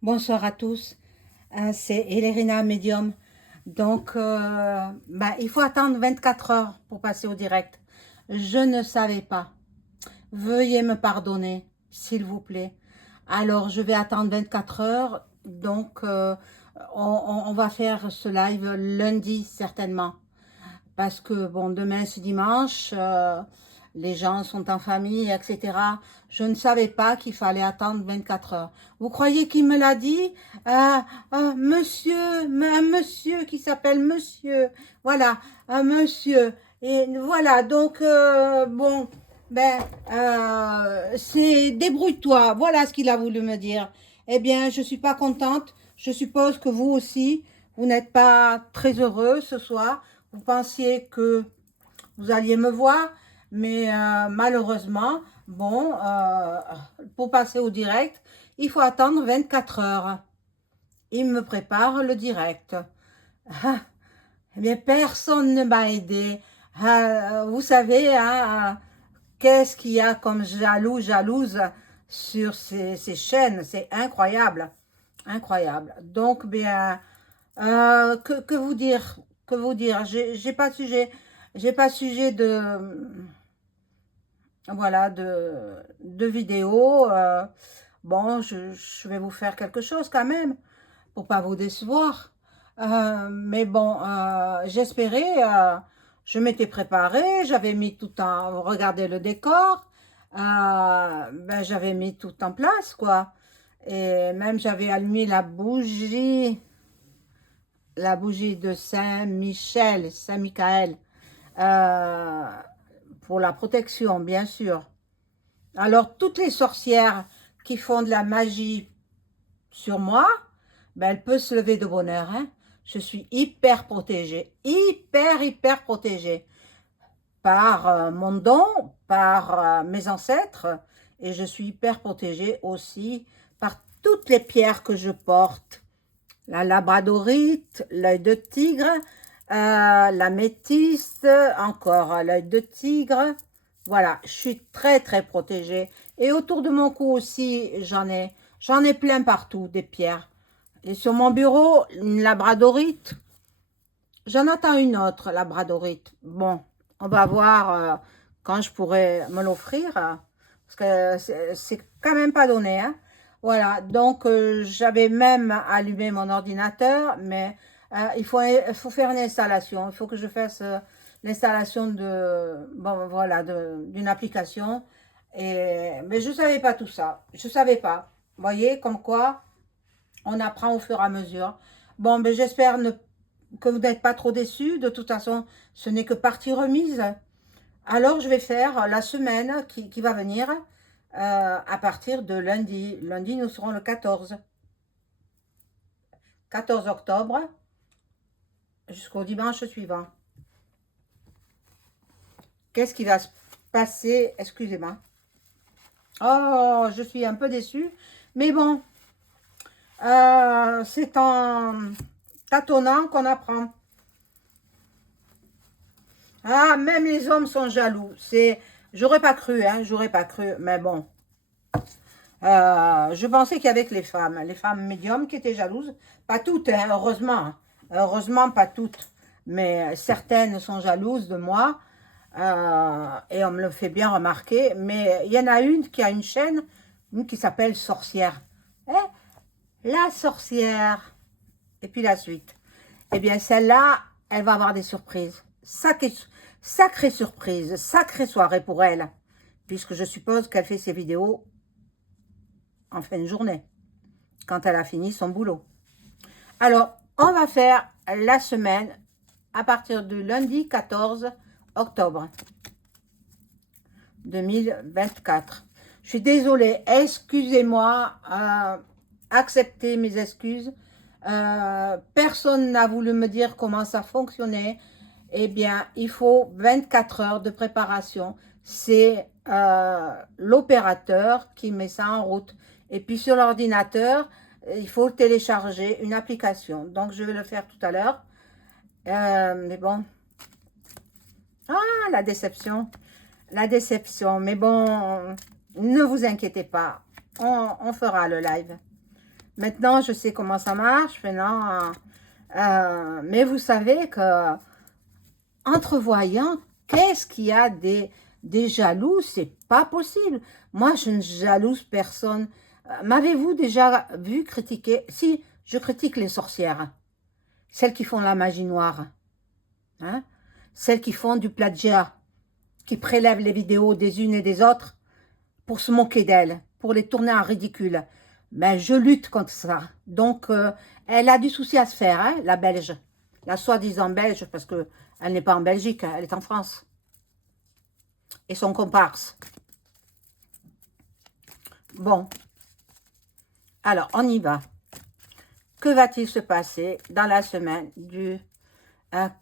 Bonsoir à tous, c'est Elerina Medium. Donc, il faut attendre 24 heures pour passer au direct. Je ne savais pas. Veuillez me pardonner, s'il vous plaît. Alors, je vais attendre 24 heures. Donc, on va faire ce live lundi, certainement. Parce que, bon, demain c'est dimanche, les gens sont en famille, etc. Je ne savais pas qu'il fallait attendre 24 heures. Vous croyez qu'il me l'a dit? Monsieur, un monsieur qui s'appelle monsieur, voilà, un monsieur. Et voilà, donc, bon, c'est débrouille-toi, voilà ce qu'il a voulu me dire. Eh bien, je suis pas contente, je suppose que vous aussi, vous n'êtes pas très heureux ce soir. Vous pensiez que vous alliez me voir, mais malheureusement, bon, pour passer au direct, il faut attendre 24 heures. Il me prépare le direct. Ah, eh bien, personne ne m'a aidé. Vous savez, hein, qu'est-ce qu'il y a comme jalouse sur ces chaînes? C'est incroyable, incroyable. Donc, bien, que vous dire? Que vous dire? J'ai pas de sujet. J'ai pas de sujet de voilà de vidéo. Bon, je vais vous faire quelque chose quand même pour pas vous décevoir. Mais bon, j'espérais. Je m'étais préparée. J'avais mis tout en regardez le décor. J'avais mis tout en place quoi. Et même j'avais allumé la bougie de Saint-Michel, Saint-Michael, euh, pour la protection, bien sûr. Alors, toutes les sorcières qui font de la magie sur moi, elles peuvent se lever de bonne heure. Hein. Je suis hyper protégée, hyper protégée par mon don, par mes ancêtres, et je suis hyper protégée aussi par toutes les pierres que je porte. La labradorite, l'œil de tigre, la métisse, encore l'œil de tigre. Voilà, je suis très protégée. Et autour de mon cou aussi, j'en ai plein partout, des pierres. Et sur mon bureau, une labradorite. J'en attends une autre, labradorite. Bon, on va voir quand je pourrai me l'offrir. Parce que c'est quand même pas donné, hein. Voilà, donc j'avais même allumé mon ordinateur, mais il faut faire une installation. Il faut que je fasse l'installation bon, voilà, d'une application. Mais je ne savais pas tout ça. Je ne savais pas. Vous voyez, comme quoi, on apprend au fur et à mesure. Bon, j'espère que vous n'êtes pas trop déçus. De toute façon, ce n'est que partie remise. Alors, je vais faire la semaine qui va venir à partir de lundi. Lundi, nous serons le 14 octobre jusqu'au dimanche suivant. Qu'est-ce qui va se passer? Excusez-moi. Oh, je suis un peu déçue. Mais bon, c'est en tâtonnant qu'on apprend. Ah, même les hommes sont jaloux. J'aurais pas cru, hein, j'aurais pas cru. Mais bon, je pensais qu'il y avait que les femmes médiums qui étaient jalouses. Pas toutes, hein, heureusement. Heureusement, pas toutes. Mais certaines sont jalouses de moi. Et on me le fait bien remarquer. Mais il y en a une qui a une chaîne, une qui s'appelle Sorcière. La sorcière. Et puis la suite. Eh bien, celle-là, elle va avoir des surprises. Sacrée surprise, sacrée soirée pour elle. Puisque je suppose qu'elle fait ses vidéos en fin de journée, quand elle a fini son boulot. Alors, on va faire la semaine à partir du lundi 14 octobre 2024. Je suis désolée, excusez-moi, acceptez mes excuses. Personne n'a voulu me dire comment ça fonctionnait. Eh bien, il faut 24 heures de préparation. C'est l'opérateur qui met ça en route. Et puis sur l'ordinateur, il faut télécharger une application. Donc, je vais le faire tout à l'heure. Mais bon. Ah, la déception. La déception. Mais bon, ne vous inquiétez pas. On fera le live. Maintenant, je sais comment ça marche. Maintenant, mais vous savez que entre voyants, qu'est-ce qu'il y a des jaloux? C'est pas possible. Moi, je ne jalouse personne. M'avez-vous déjà vu critiquer? Si, je critique les sorcières. Celles qui font la magie noire. Hein? Celles qui font du plagiat. Qui prélèvent les vidéos des unes et des autres pour se moquer d'elles, pour les tourner en ridicule. Mais je lutte contre ça. Donc, elle a du souci à se faire, hein, la Belge. La soi-disant Belge, parce que elle n'est pas en Belgique, elle est en France. Et son comparse. Bon, alors, on y va. Que va-t-il se passer dans la semaine du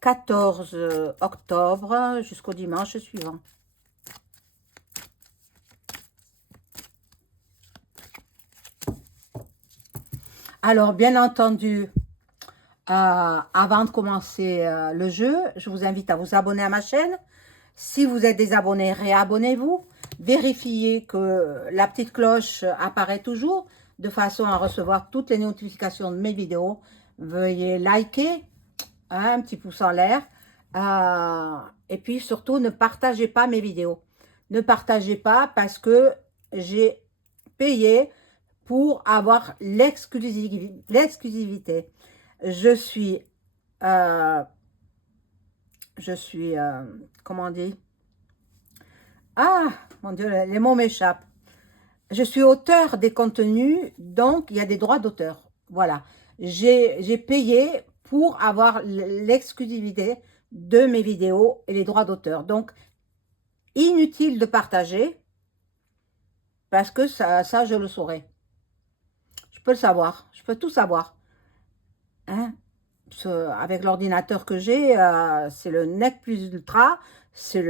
14 octobre jusqu'au dimanche suivant? Alors, bien entendu, avant de commencer le jeu, je vous invite à vous abonner à ma chaîne. Si vous êtes désabonné, réabonnez-vous. Vérifiez que la petite cloche apparaît toujours de façon à recevoir toutes les notifications de mes vidéos. Veuillez liker, hein, un petit pouce en l'air. Et puis surtout, ne partagez pas mes vidéos. Ne partagez pas parce que j'ai payé pour avoir l'exclusivité. Euh, comment on dit? Ah, mon Dieu, les mots m'échappent. Je suis auteur des contenus, donc il y a des droits d'auteur. Voilà. J'ai payé pour avoir l'exclusivité de mes vidéos et les droits d'auteur. Donc, inutile de partager parce que ça je le saurais. Je peux le savoir. Je peux tout savoir. Hein? Avec l'ordinateur que j'ai, c'est le NEC plus Ultra. C'est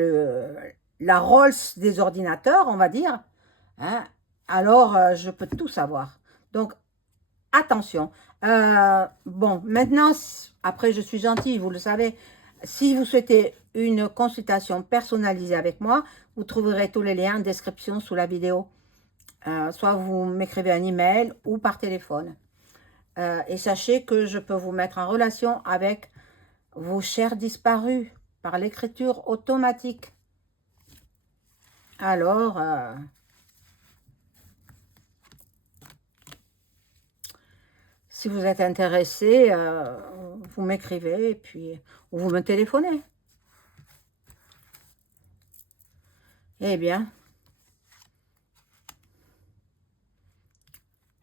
la Rolls des ordinateurs, on va dire. Hein? Alors, je peux tout savoir. Donc, attention. Bon, maintenant, après, je suis gentille, vous le savez. Si vous souhaitez une consultation personnalisée avec moi, vous trouverez tous les liens en description sous la vidéo. Soit vous m'écrivez un email ou par téléphone. Et sachez que je peux vous mettre en relation avec vos chers disparus par l'écriture automatique. Alors, si vous êtes intéressé, vous m'écrivez et puis ou vous me téléphonez. Eh bien.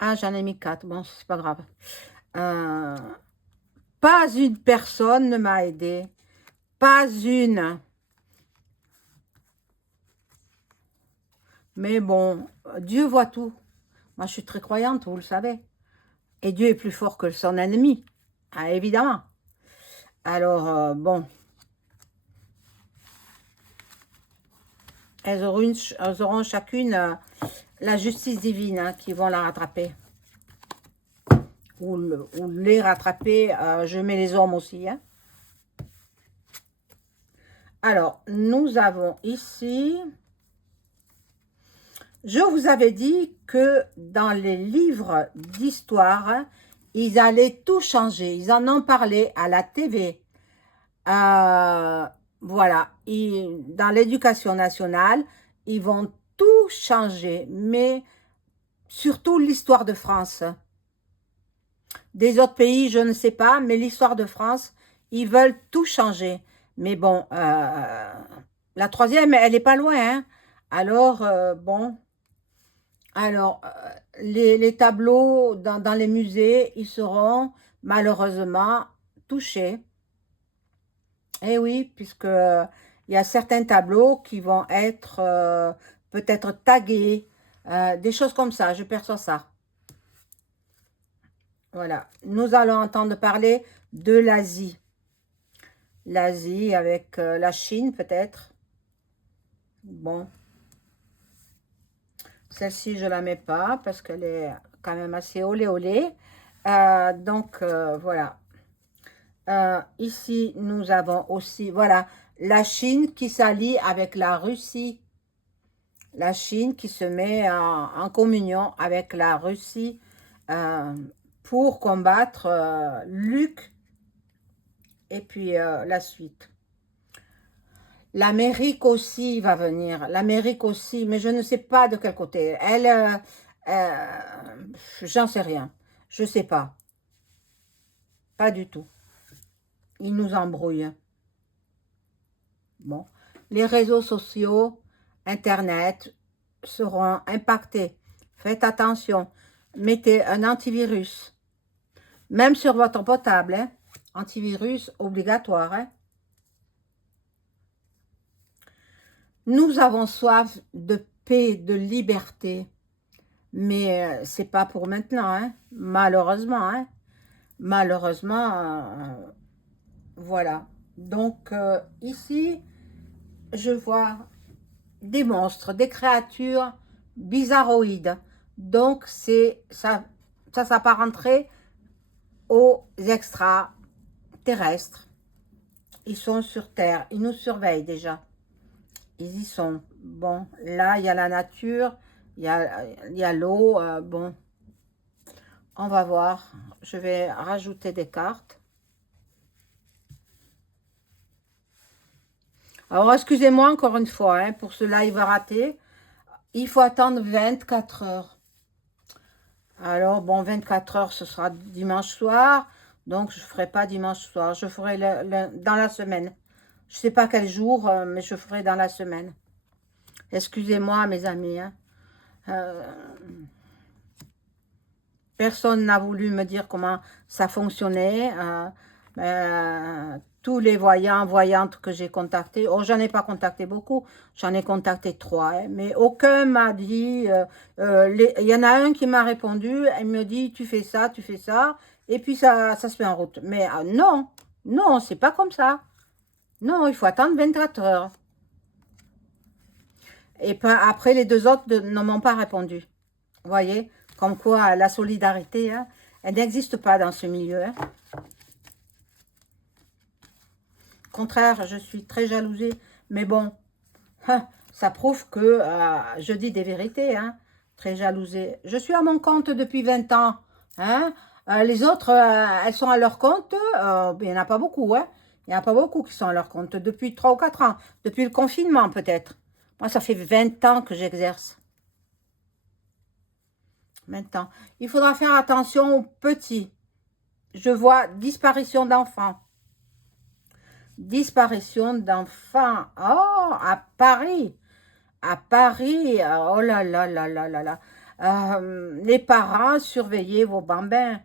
Ah, j'en ai mis 4. Bon, c'est pas grave. Pas une personne ne m'a aidé. Pas une. Mais bon, Dieu voit tout. Moi, je suis très croyante, vous le savez. Et Dieu est plus fort que son ennemi. Ah, évidemment. Alors, bon. Elles auront chacune la justice divine hein, qui vont la rattraper. Ou les rattraper. Je mets les hommes aussi. Hein. Alors, nous avons ici... Je vous avais dit que dans les livres d'histoire, ils allaient tout changer. Ils en ont parlé à la TV. Voilà. Dans l'éducation nationale, ils vont tout changer. Mais surtout l'histoire de France. Des autres pays, je ne sais pas. Mais l'histoire de France, ils veulent tout changer. Mais bon, la troisième, elle n'est pas loin. Hein. Alors, bon... Alors, les tableaux dans les musées, ils seront malheureusement touchés. Eh oui, puisque il y a certains tableaux qui vont être peut-être tagués, des choses comme ça, je perçois ça. Voilà, nous allons entendre parler de l'Asie. L'Asie avec la Chine peut-être. Bon. Celle-ci, je ne la mets pas parce qu'elle est quand même assez olé olé. Donc, voilà. Ici, nous avons aussi, voilà, la Chine qui s'allie avec la Russie. La Chine qui se met en communion avec la Russie. euh, pour combattre Luc et puis la suite. L'Amérique aussi va venir, l'Amérique aussi, mais je ne sais pas de quel côté. Elle, j'en sais rien, je sais pas, pas du tout. Ils nous embrouillent. Bon, les réseaux sociaux, Internet seront impactés. Faites attention, mettez un antivirus, même sur votre portable, hein. Antivirus obligatoire, hein. Nous avons soif de paix, de liberté, mais c'est pas pour maintenant, hein, malheureusement, hein. Malheureusement, voilà. Donc, ici, je vois des monstres, des créatures bizarroïdes. Donc, ça s'apparenterait aux extraterrestres. Ils sont sur Terre, ils nous surveillent déjà. Ils y sont. Bon, là, il y a la nature, il y a l'eau. Bon, on va voir. Je vais rajouter des cartes. Alors, excusez-moi encore une fois, hein, pour ce live raté. Il faut attendre 24 heures. Alors, bon, 24 heures, ce sera dimanche soir. Donc, je ne ferai pas dimanche soir. Je ferai dans la semaine. Je ne sais pas quel jour, mais je ferai dans la semaine. Excusez-moi, mes amis, hein. Personne n'a voulu me dire comment ça fonctionnait. Tous les voyants, voyantes que j'ai contactés, oh, j'en ai pas contacté beaucoup, j'en ai contacté 3, hein, mais aucun m'a dit, il y en a un qui m'a répondu, elle me dit, tu fais ça, et puis ça se met en route. Mais non, non, c'est pas comme ça. Non, il faut attendre 24 heures. Et après, les 2 autres ne m'ont pas répondu. Vous voyez, comme quoi la solidarité, hein, elle n'existe pas dans ce milieu. Hein. Au contraire, je suis très jalousée. Mais bon, hein, ça prouve que je dis des vérités. Hein, très jalousée. Je suis à mon compte depuis 20 ans. Hein. Les autres, elles sont à leur compte. Il n'y en a pas beaucoup. Hein. Il n'y en a pas beaucoup qui sont à leur compte depuis 3 ou 4 ans. Depuis le confinement peut-être. Moi, ça fait 20 ans que j'exerce. Maintenant, il faudra faire attention aux petits. Je vois disparition d'enfants. Disparition d'enfants. Oh, à Paris. À Paris. Oh là là là là là là. Les parents, surveillez vos bambins.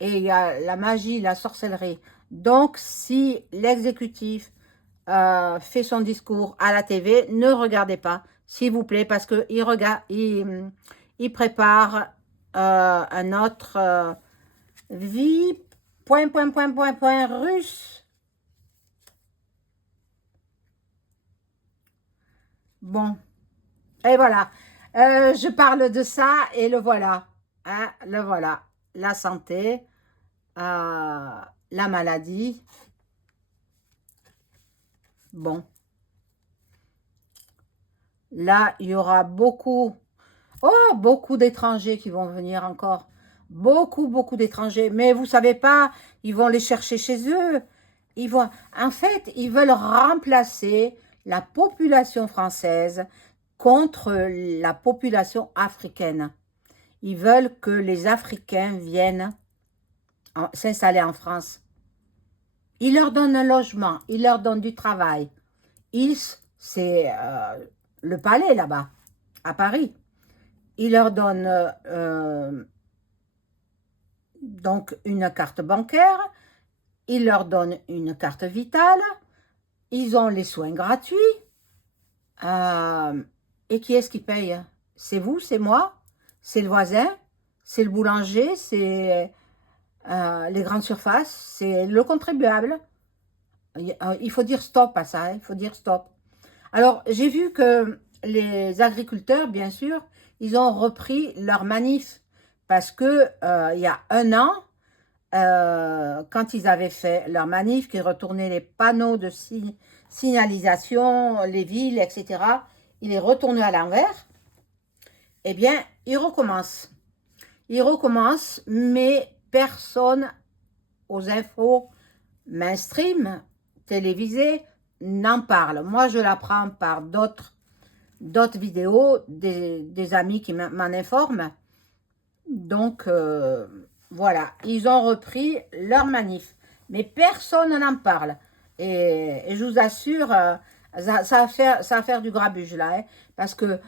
Et il y a la magie, la sorcellerie. Donc, si l'exécutif fait son discours à la TV, ne regardez pas, s'il vous plaît, parce qu'il prépare un autre vie, russe. Bon, et voilà. Je parle de ça et le voilà. Hein, le voilà. La santé, la maladie. Bon. Là, il y aura beaucoup d'étrangers qui vont venir encore. Beaucoup d'étrangers. Mais vous savez pas, ils vont les chercher chez eux. En fait, ils veulent remplacer la population française contre la population africaine. Ils veulent que les Africains viennent s'installer en France. Ils leur donnent un logement, ils leur donnent du travail. C'est le palais là-bas, à Paris. Ils leur donnent donc une carte bancaire, ils leur donnent une carte vitale, ils ont les soins gratuits. Et qui est-ce qui paye? C'est vous, c'est moi, c'est le voisin, c'est le boulanger, c'est les grandes surfaces, c'est le contribuable. Il faut dire stop à ça, hein, il faut dire stop. Alors, j'ai vu que les agriculteurs, bien sûr, ils ont repris leur manif parce que il y a 1 an, quand ils avaient fait leur manif, qu'ils retournaient les panneaux de signalisation, les villes, etc., ils les retournaient à l'envers, eh bien, ils recommencent. il recommence, mais personne aux infos mainstream, télévisées, n'en parle. Moi, je l'apprends par d'autres vidéos, des amis qui m'en informent. Donc, voilà, ils ont repris leur manif. Mais personne n'en parle. Et je vous assure, ça va faire du grabuge là. Hein, parce que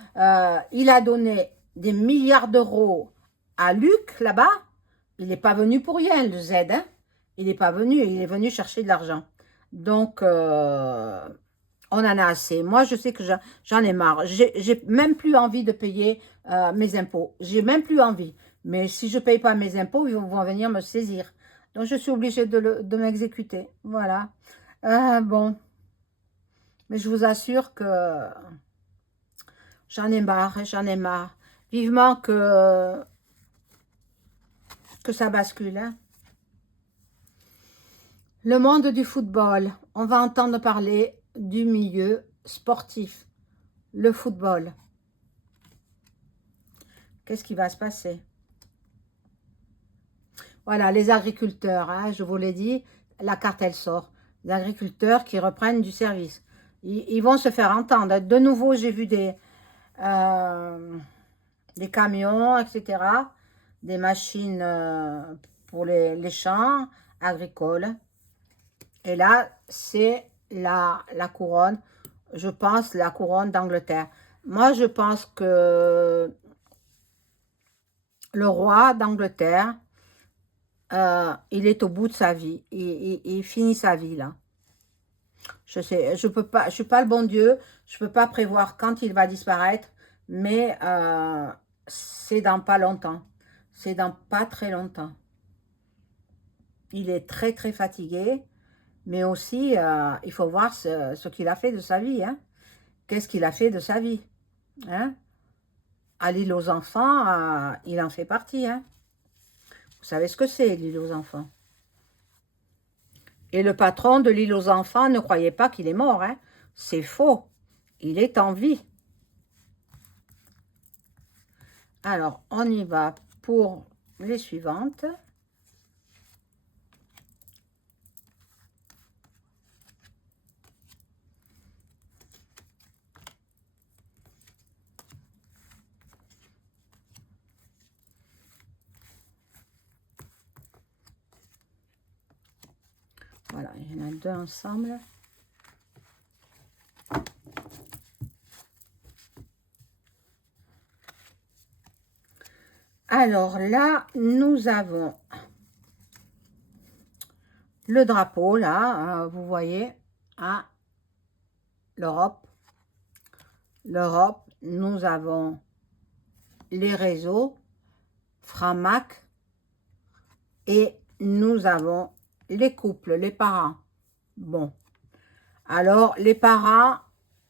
il a donné des milliards d'euros à Luc là-bas. Il n'est pas venu pour rien, le Z. Hein. Il n'est pas venu, il est venu chercher de l'argent. Donc, on en a assez. Moi, je sais que j'en ai marre. J'ai même plus envie de payer mes impôts. J'ai même plus envie. Mais si je ne paye pas mes impôts, ils vont venir me saisir. Donc, je suis obligée de m'exécuter. Voilà. Bon. Mais je vous assure que j'en ai marre. J'en ai marre. Vivement que ça bascule. Hein. Le monde du football. On va entendre parler du milieu sportif. Le football. Qu'est-ce qui va se passer? Voilà, les agriculteurs, hein, je vous l'ai dit, la carte, elle sort. Les agriculteurs qui reprennent du service. Ils vont se faire entendre. De nouveau, j'ai vu des camions, etc. Des machines pour les champs agricoles. Et là, c'est la couronne, je pense, la couronne d'Angleterre. Moi, je pense que le roi d'Angleterre, il est au bout de sa vie. Il finit sa vie, là. Je sais, je peux pas, je suis pas le bon Dieu. Je peux pas prévoir quand il va disparaître. Mais c'est dans pas longtemps. C'est dans pas très longtemps. Il est très, très fatigué. Mais aussi, il faut voir ce qu'il a fait de sa vie. Hein. Qu'est-ce qu'il a fait de sa vie hein? À l'île aux enfants, il en fait partie. Hein. Vous savez ce que c'est, l'île aux enfants? Et le patron de l'île aux enfants ne croyait pas qu'il est mort. Hein. C'est faux. Il est en vie. Alors, on y va pour les suivantes. Voilà, il y en a deux ensemble. Alors là, nous avons le drapeau, là, vous voyez, à l'Europe. L'Europe, nous avons les réseaux, Framac, et nous avons les couples, les parents. Bon, alors les parents,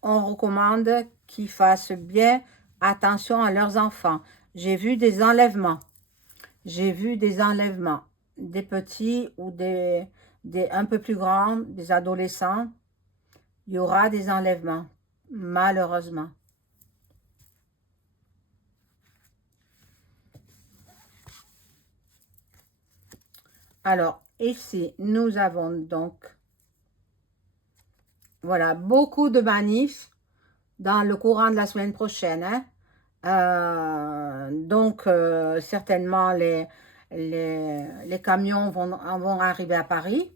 on recommande qu'ils fassent bien attention à leurs enfants. J'ai vu des enlèvements. J'ai vu des enlèvements. Des petits ou des un peu plus grands, des adolescents. Il y aura des enlèvements, malheureusement. Alors, ici, nous avons donc, voilà, beaucoup de manifs dans le courant de la semaine prochaine. Hein. Donc, certainement, les camions vont arriver à Paris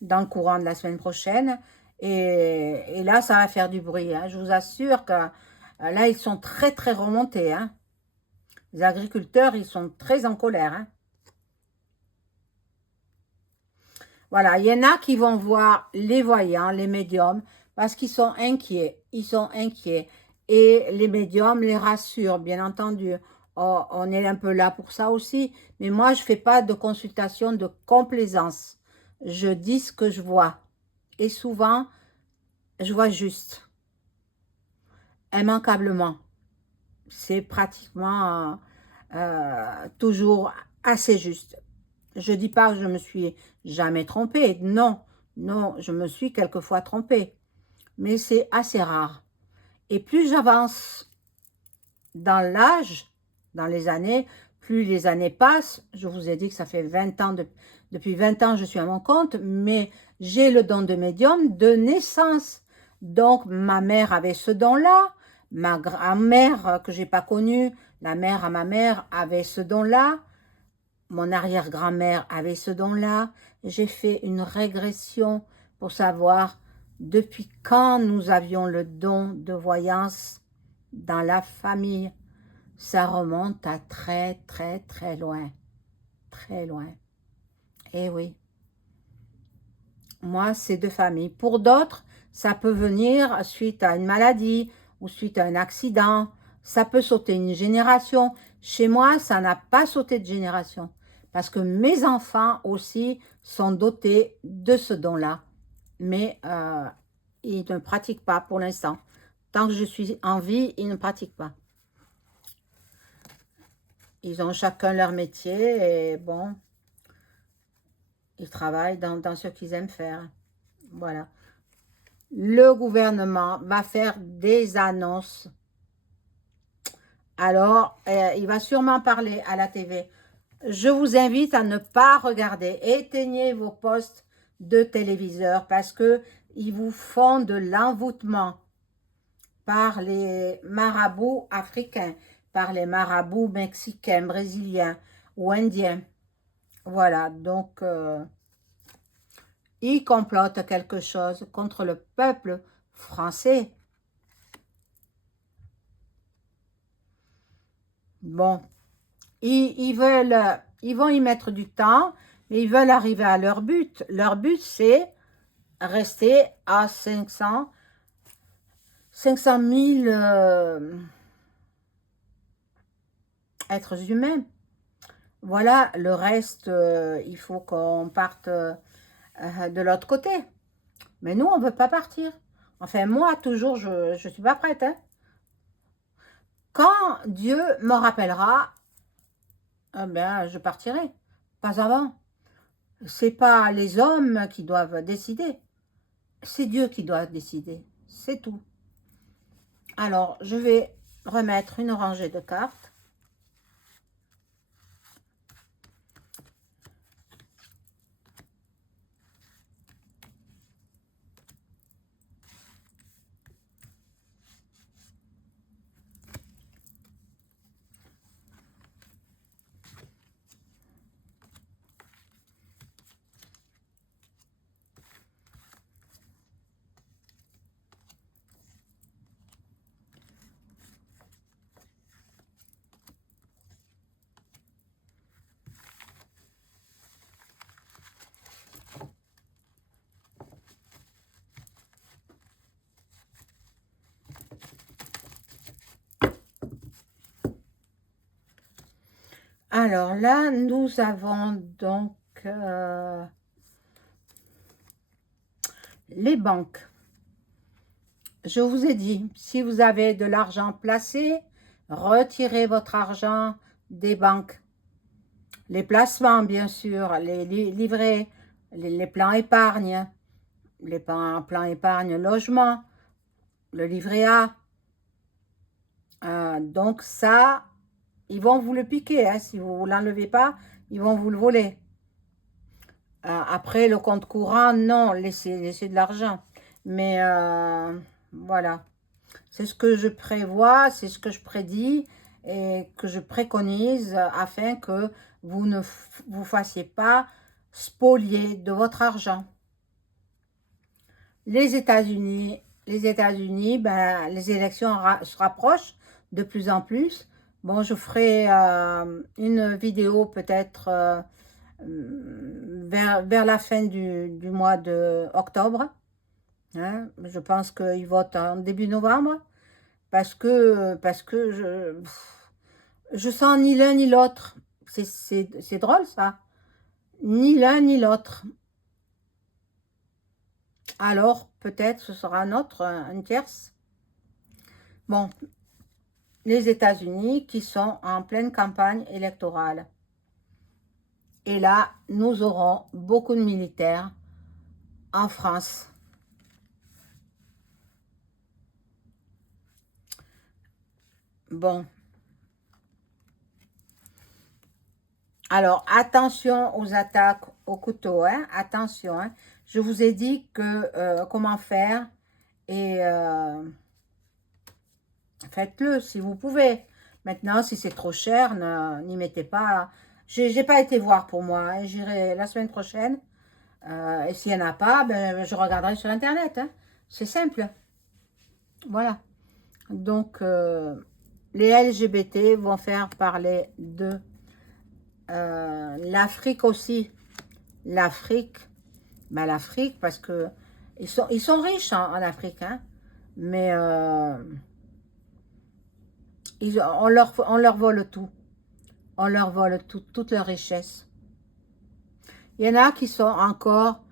dans le courant de la semaine prochaine. Et là, ça va faire du bruit. Hein. Je vous assure que là, ils sont très, très remontés. Hein. Les agriculteurs, ils sont très en colère. Hein. Voilà, il y en a qui vont voir les voyants, les médiums, parce qu'ils sont inquiets. Ils sont inquiets. Et les médiums les rassurent, bien entendu. Oh, on est un peu là pour ça aussi. Mais moi, je ne fais pas de consultation de complaisance. Je dis ce que je vois. Et souvent, je vois juste. Immanquablement. C'est pratiquement toujours assez juste. Je ne dis pas que je me suis jamais trompée. Non, non, je me suis quelquefois trompée. Mais c'est assez rare. Et plus j'avance dans l'âge, dans les années. Plus les années passent, je vous ai dit que ça fait 20 ans, depuis 20 ans je suis à mon compte, mais j'ai le don de médium de naissance. Donc ma mère avait ce don-là, ma grand-mère que j'ai pas connue, la mère à ma mère avait ce don-là, mon arrière-grand-mère avait ce don-là. J'ai fait une régression pour savoir depuis quand nous avions le don de voyance dans la famille. Ça remonte à très très très loin. Très loin. Eh oui. Moi, c'est de famille. Pour d'autres, ça peut venir suite à une maladie ou suite à un accident. Ça peut sauter une génération. Chez moi, ça n'a pas sauté de génération. Parce que mes enfants aussi sont dotés de ce don-là. Mais ils ne pratiquent pas pour l'instant. Tant que je suis en vie, ils ne pratiquent pas. Ils ont chacun leur métier et bon, ils travaillent dans ce qu'ils aiment faire. Voilà. Le gouvernement va faire des annonces. Alors, il va sûrement parler à la TV. Je vous invite à ne pas regarder. Éteignez vos postes de téléviseur parce que ils vous font de l'envoûtement par les marabouts africains, par les marabouts mexicains, brésiliens ou indiens. Voilà, donc ils complotent quelque chose contre le peuple français. Bon, ils vont y mettre du temps, mais ils veulent arriver à leur but. Leur but, c'est rester à 500 000 êtres humains. Voilà, le reste, il faut qu'on parte de l'autre côté. Mais nous, on ne veut pas partir. Enfin, moi, toujours, je ne suis pas prête. Hein. Quand Dieu me rappellera, eh ben, je partirai. Pas avant. C'est pas les hommes qui doivent décider. C'est Dieu qui doit décider. C'est tout. Alors, je vais remettre une rangée de cartes. Alors là, nous avons donc les banques. Je vous ai dit, si vous avez de l'argent placé, retirez votre argent des banques. Les placements, bien sûr, les livrets, les plans épargne, les plans épargne logement, le livret A. Donc ça, ils vont vous le piquer. Hein, si vous ne l'enlevez pas, ils vont vous le voler. Après, le compte courant, non, laissez de l'argent. Mais voilà. C'est ce que je prévois, c'est ce que je prédis et que je préconise afin que vous ne vous fassiez pas spolier de votre argent. Les États-Unis, ben, les élections se rapprochent de plus en plus. Bon, je ferai une vidéo peut-être vers la fin du mois d'octobre. Hein. Je pense qu'ils votent en début novembre parce que je sens ni l'un ni l'autre. C'est drôle ça. Ni l'un ni l'autre. Alors peut-être ce sera un autre, une tierce. Bon, les États-Unis qui sont en pleine campagne électorale. Et là, nous aurons beaucoup de militaires en France. Bon. Alors, attention aux attaques au couteau, hein, attention. Hein. Je vous ai dit que comment faire et faites-le si vous pouvez. Maintenant, si c'est trop cher, n'y mettez pas. J'ai pas été voir pour moi. Hein. J'irai la semaine prochaine. Et s'il n'y en a pas, ben, je regarderai sur Internet. Hein. C'est simple. Voilà. Donc, les LGBT vont faire parler de l'Afrique aussi. L'Afrique, ben, l'Afrique, parce que ils sont riches en Afrique, hein, mais on leur vole tout. On leur vole tout, toute leur richesse. Il y en a qui sont encore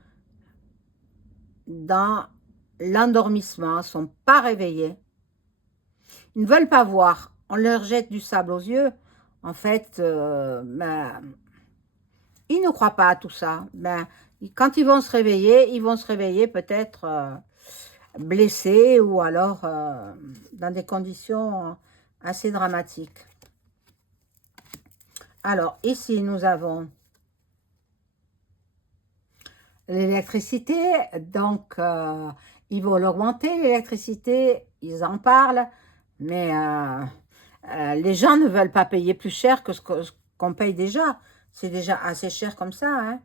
dans l'endormissement, ne sont pas réveillés. Ils ne veulent pas voir. On leur jette du sable aux yeux. En fait, ben, ils ne croient pas à tout ça. Ben, quand ils vont se réveiller peut-être blessés ou alors dans des conditions assez dramatiques. Alors, ici, nous avons l'électricité. Donc, ils vont l'augmenter, l'électricité. Ils en parlent. Mais les gens ne veulent pas payer plus cher que ce qu'on paye déjà. C'est déjà assez cher comme ça. Hein.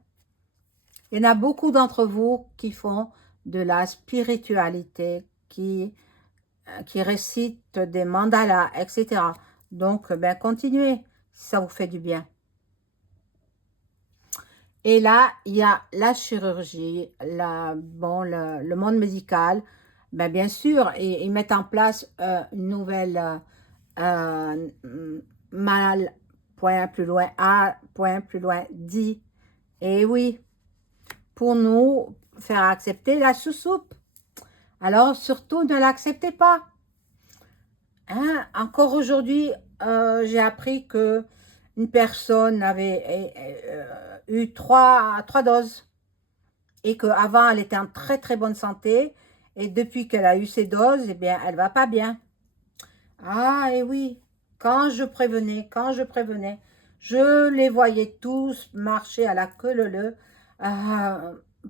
Il y en a beaucoup d'entre vous qui font de la spiritualité, qui récitent des mandalas, etc. Donc, ben, continuez si ça vous fait du bien. Et là, il y a la chirurgie, bon, le monde médical. Ben, bien sûr, ils mettent en place une nouvelle mal, point plus loin, A, point plus loin, dit. Et oui, pour nous faire accepter la sous-soupe. Alors, surtout, ne l'acceptez pas. Hein? Encore aujourd'hui, j'ai appris que une personne avait eu trois doses et qu'avant, elle était en très très bonne santé et depuis qu'elle a eu ces doses, eh bien, elle va pas bien. Ah, et oui, quand je prévenais, je les voyais tous marcher à la queue leu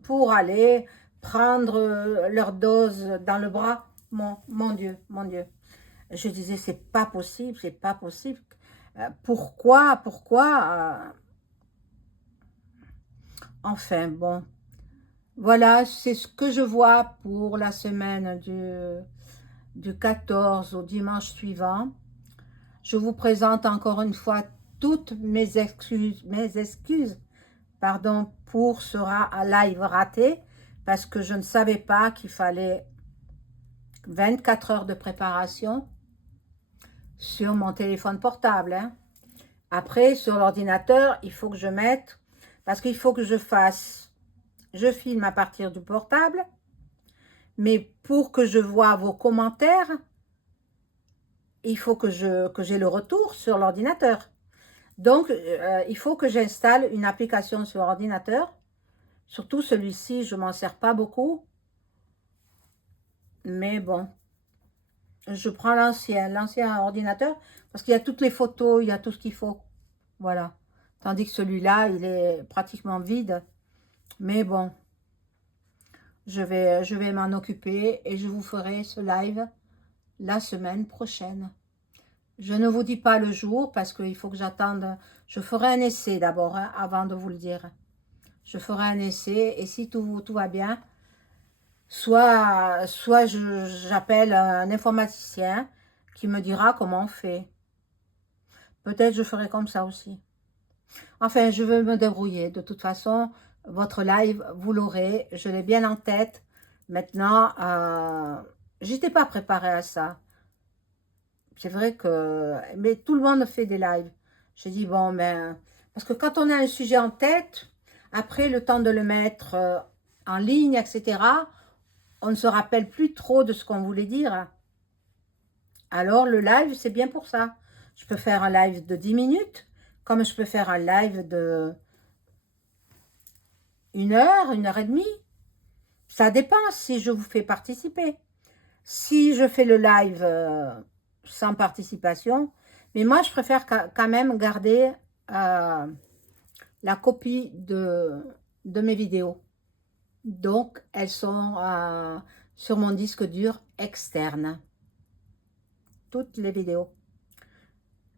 pour aller prendre leur dose dans le bras. Mon Dieu, mon Dieu. Je disais, c'est pas possible, c'est pas possible. Pourquoi enfin, bon. Voilà, c'est ce que je vois pour la semaine du 14 au dimanche suivant. Je vous présente encore une fois toutes mes excuses, pardon, pour ce live raté, parce que je ne savais pas qu'il fallait 24 heures de préparation sur mon téléphone portable. Hein. Après, sur l'ordinateur, il faut que je mette, parce qu'il faut que je filme à partir du portable, mais pour que je vois vos commentaires, il faut que j'ai le retour sur l'ordinateur. Donc, il faut que j'installe une application sur ordinateur. Surtout celui-ci, je ne m'en sers pas beaucoup. Mais bon, je prends l'ancien ordinateur, parce qu'il y a toutes les photos, il y a tout ce qu'il faut. Voilà. Tandis que celui-là, il est pratiquement vide. Mais bon, je vais m'en occuper et je vous ferai ce live la semaine prochaine. Je ne vous dis pas le jour parce qu'il faut que j'attende. Je ferai un essai d'abord hein, avant de vous le dire. Je ferai un essai et si tout va bien, soit j'appelle un informaticien qui me dira comment on fait. Peut-être je ferai comme ça aussi. Enfin, je vais me débrouiller. De toute façon, votre live, vous l'aurez. Je l'ai bien en tête. Maintenant, j'étais pas préparée à ça. C'est vrai que... Mais tout le monde fait des lives. J'ai dit, bon, ben... Parce que quand on a un sujet en tête, après, le temps de le mettre en ligne, etc., on ne se rappelle plus trop de ce qu'on voulait dire. Alors, le live, c'est bien pour ça. Je peux faire un live de 10 minutes, comme je peux faire un live de 1 heure et demie. Ça dépend si je vous fais participer. Si je fais le live sans participation, mais moi, je préfère quand même garder la copie de mes vidéos. Donc, elles sont sur mon disque dur externe. Toutes les vidéos.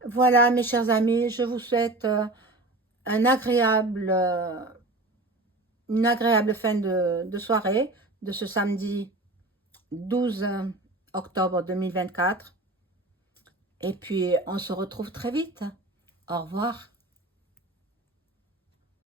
Voilà, mes chers amis, je vous souhaite un une agréable fin de soirée de ce samedi 12 octobre 2024. Et puis, on se retrouve très vite. Au revoir.